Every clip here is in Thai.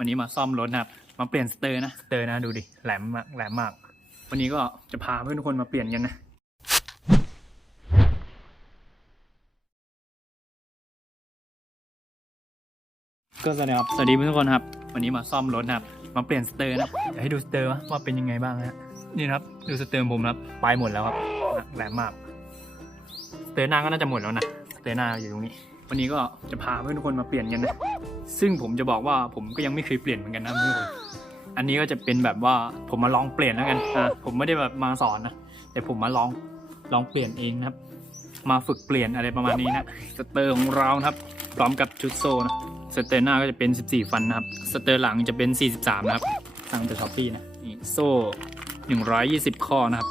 วันนี้มาซ่อมรถนะครับ มาเปลี่ยนสเตอร์นะสเตอร์นะดูดิแหลมมากแหลมมาก วันนี้ก็จะพาเพื่อนทุกคนมาเปลี่ยนกันนะก็สวัสดีครับสวัสดีเพื่อนทุกคนครับ วันนี้มาซ่อมรถนะครับ มาเปลี่ยนสเตอร์นะเดี๋ยวให้ดูสเตอร์ว่าเป็นยังไงบ้างนะนี่นะครับดูสเตอร์ผมนะครับไปหมดแล้วครับแหลมมากสเตอร์หน้าก็น่าจะหมดแล้วนะสเตอร์หน้าอยู่ตรงนี้ วันนี้ก็จะพาเพื่อนทุกคนมาเปลี่ยนกันนะ ซึ่งผมจะบอกว่าผมก็ยังไม่เคยเปลี่ยนเหมือนกันนะเพื่อนทุกคนอันนี้ก็จะเป็นแบบว่าผมมาลองเปลี่ยนแล้วกันอะผมไม่ได้แบบมาสอนนะแต่ผมมาลองลองเปลี่ยนเองนะครับ มาฝึกเปลี่ยนอะไรประมาณนี้นะสเตอร์ของเราครับ พร้อมกับชุดโซ่นะสเตอร์หน้าก็จะเป็น 14 ฟันนะครับสเตอร์หลังจะเป็น 43 นะครับสั่งจากช้อปปี้นะนี่โซ่120 ข้อนะครับ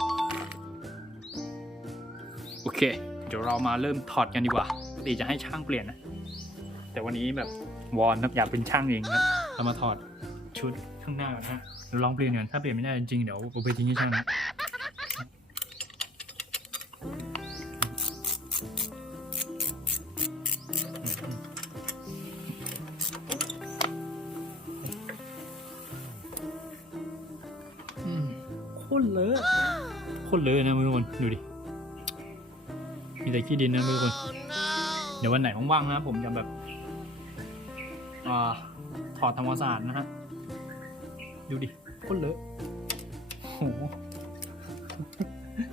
โอเค เดี๋ยวเรามาเริ่มถอดกันดีกว่าปกติจะให้ช่างเปลี่ยนนะแต่วันนี้แบบ วอนครับอยากเป็นช่างเองนะเรามาถอดชุดข้างหน้ากันนะฮะเดี๋ยวลองเปลี่ยนก่อนถ้าเปลี่ยนไม่ได้จริงๆเดี๋ยวเอาไปทิ้งให้ช่างนะอืมโคตรเลอะโคตรเลอะนะทุกคนดูดิมีแต่ขี้ดินนะทุกคน เดี๋ยววันไหนว่างๆนะผมจะแบบ อถอดทำควาสะอาดนะฮะ ดูดิโคตรเลอะโห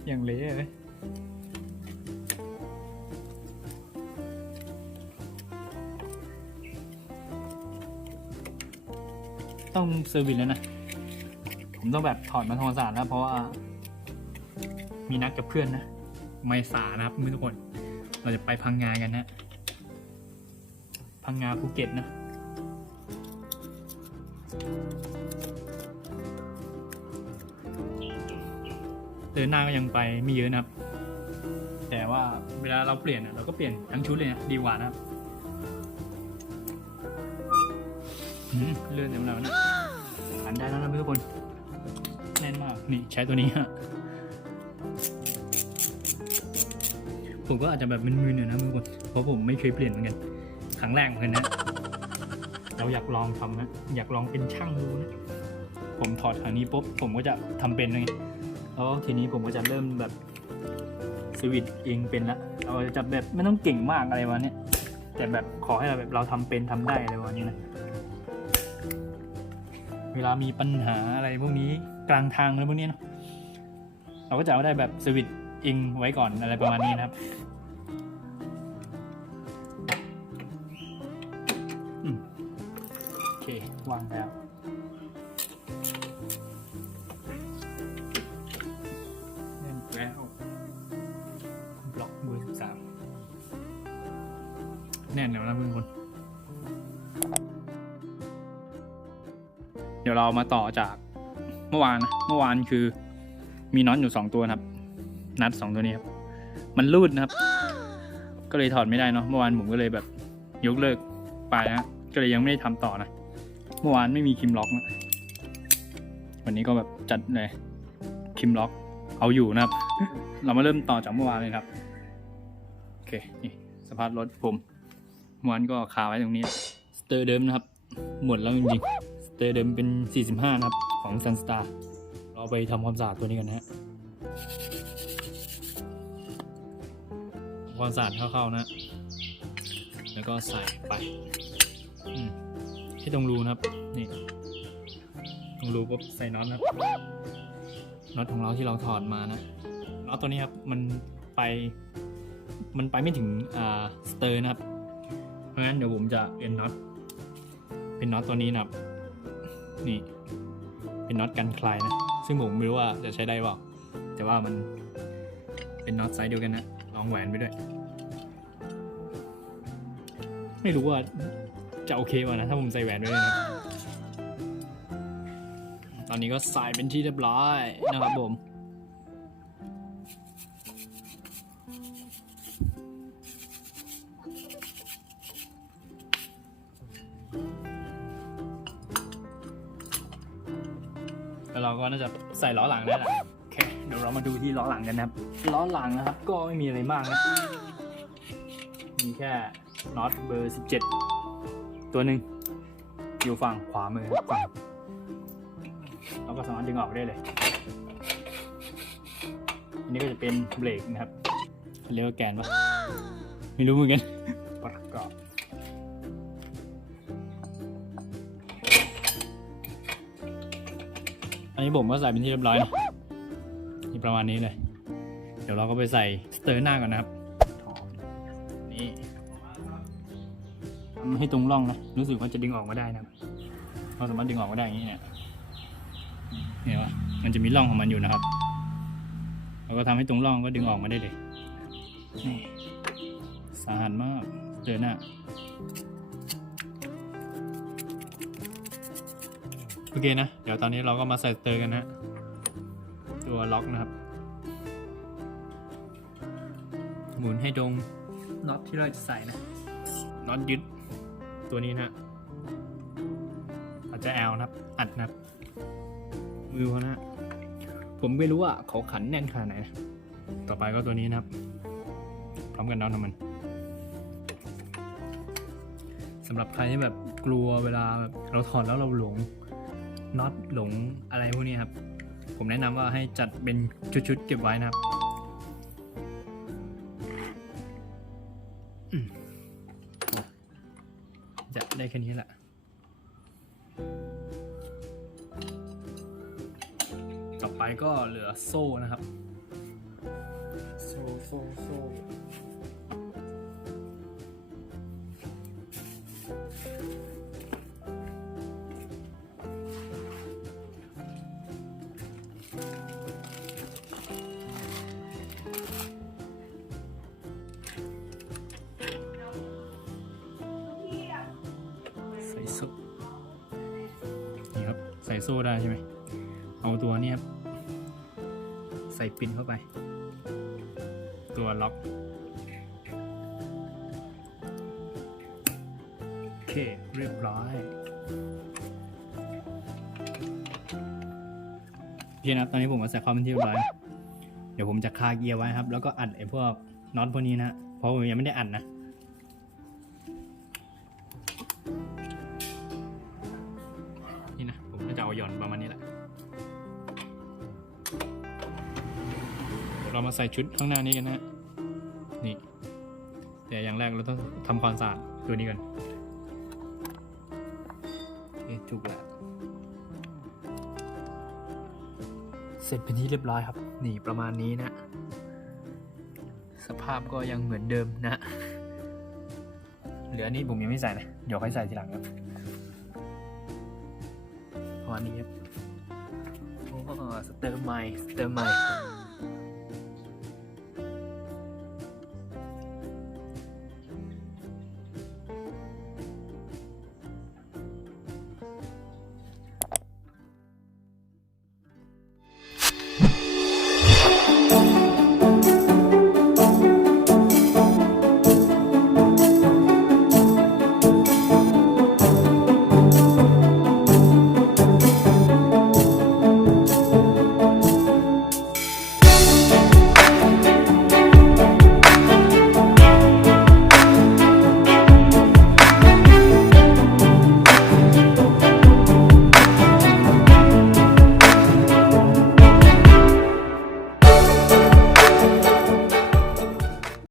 อย่างเละเลยต้องเซอร์วิสแล้วนะ ผมต้องแบบถอดมาทำควาสะอาดแล้ว เพราะว่า มีนัดกับเพื่อนนะ ไม่สานะครับทุกคน เราจะไปพังงากันนะ พังงาภูเก็ตนะ เดินหน้าก็ยังไปไม่เยอะนะครับ แต่ว่าเวลาเราเปลี่ยนเราก็เปลี่ยนทั้งชุดเลยนะดีกว่านะครับเลื่อนเต็มแล้วนะขันได้แล้วนะทุกคนแน่นมากนี่ใช้ตัวนี้ฮะผมก็อาจจะแบบมึนๆหน่อยนะทุกคนเพราะผมไม่เคยเปลี่ยนเหมือนกันครั้งแรกเหมือนกันนะ เราอยากลองทำนะอยากลองเป็นช่างดูนะผมถอดครั้งนี้ปุ๊บผมก็จะทำเป็นเลยแล้วทีนี้ผมก็จะเริ่มแบบสวิตช์เองเป็นละเราจะแบบไม่ต้องเก่งมากอะไรวะเนี่ยแต่แบบขอให้เราแบบเราทำเป็นทำได้อะไรวะนี้นะเวลามีปัญหาอะไรพวกนี้กลางทางอะไรพวกนี้เนาะเราก็จะเอาได้แบบสวิตช์เองไว้ก่อนอะไรประมาณนี้นะครับ วางแล้วแน่นแล้วบล็อกเบอร์สิบสามแน่นแล้วนะเพื่อนคนเดี๋ยวเรามาต่อจากเมื่อวานนะเมื่อวานคือมีน็อตอยู่สองตัวนะครับ นัดสองตัวนี้ครับ มันรูดนะครับ ก็เลยถอดไม่ได้เนาะเมื่อวานผมก็เลยแบบยกเลิกไปนะก็เลยยังไม่ได้ทำต่อนะ มื่อวานไม่มีคิมล็อกนะวันนี้ก็แบบจัดเลยคิมล็อก เอาอยู่นะครับ เรามาเริ่มต่อจากเมื่อวานเลยครับ โอเค นี่สภาพรถผมเมื่อวานก็คาไว้ตรงนี้ สเตอร์เดิมนะครับ หมดแล้วจริงๆ สเตอร์เดิมเป็น 45 นะครับ ของ Sunstar เราไปทำความสะอาดตัวนี้กันนะฮะความสะอาดเข้าๆนะ แล้วก็ใส่ไป อืม ที่ตรงรูนะครับ นี่ตรงรูปุ๊บใส่น็อตนะครับน็อตของเราที่เราถอดมานะน็อตตัวนี้ครับมันไป มันไปไม่ถึงอ่าสเตอร์นะครับ เพราะฉะนั้นเดี๋ยวผมจะเปลี่ยนน็อตเป็นน็อตตัวนี้นะครับ นี่ เป็นน็อตกันคลายนะ ซึ่งผมไม่รู้ว่าจะใช้ได้เปล่าแต่ว่ามันเป็นน็อตไซส์เดียวกันนะลองแหวนไปด้วย ไม่รู้ว่า จะโอเคป่ะนะถ้าผมใส่แหวนด้วยนะ ตอนนี้ก็ใส่เป็นที่เรียบร้อยนะครับผม แล้วเราก็น่าจะใส่ล้อหลังได้แหละโอเค เดี๋ยวเรามาดูที่ล้อหลังกันนะครับ ล้อหลังนะครับ ก็ไม่มีอะไรมากนะ มีแค่น็อตเบอร์ 17 ตัวหนึ่งอยู่ฝั่งขวามือครับฝั่งเราก็สามารถดึงออกได้เลย อันนี้ก็จะเป็นเบรกนะครับเรียกว่าแกนปะไม่รู้เหมือนกันประกอบอันนี้ผมก็ใส่เป็นที่เรียบร้อยนะนี่ประมาณนี้เลย เดี๋ยวเราก็ไปใส่สเตอร์หน้าก่อนนะครับ ให้ตรงร่องนะรู้สึกว่าจะดึงออกมาได้นะเราสามารถดึงออกมาได้อย่างนี้เนี่ยเห็นปะมันจะมีร่องของมันอยู่นะครับแล้วก็ทำให้ตรงร่องก็ดึงออกมาได้เลยนี่สาหัสมากเดินหน้าโอเคนะ เดี๋ยวตอนนี้เราก็มาใส่เตอร์กันนะตัวล็อกนะครับ หมุนให้ตรงน็อตที่เราจะใส่นะน็อตยึด ตัวนี้นะอาจจะแอลนะครับ อัดนะมือเขานะ ผมไม่รู้ว่าเขาขันแน่นขนาดไหนนะต่อไปก็ตัวนี้นะครับ พร้อมกันน็อตของมันสำหรับใครที่แบบกลัวเวลาแบบเราถอดแล้วเราหลงน็อตหลงอะไรพวกนี้ครับ ผมแนะนำว่าให้จัดเป็นชุดๆเก็บไว้นะครับ จะได้แค่นี้แหละต่อไปก็เหลือโซ่นะครับ โซ่โซ่โซ่ โซ่นี่ครับใส่โซ่ได้ใช่ไหมเอาตัวนี้ครับใส่ปินเข้าไป ตัวล็อกโอเคเรียบร้อยโอเคนะครับตอนนี้ผมก็ใส่ความเป็นที่เรียบร้อยเดี๋ยวผมจะคาเกียร์ไว้ครับ แล้วก็อัดไอ้พวกน็อตพวกนี้นะเพราะผมยังไม่ได้อัดนะ นี่นะผมก็จะเอาหย่อนประมาณนี้แหละเรามาใส่ชุดข้างหน้านี้กันนะนี่แต่อย่างแรกเราต้องทำความสะอาดตัวนี้ก่อนเอ๊ะถูกแล้วเสร็จเป็นที่เรียบร้อยครับ นี่ประมาณนี้นะ สภาพก็ยังเหมือนเดิมนะ เหลืออันนี้ผมยังไม่ใส่นะ เดี๋ยวค่อยใส่ทีหลังครับ มาณนี้ครับโอ้สเตอร์ใหม่สเตอร์ใหม่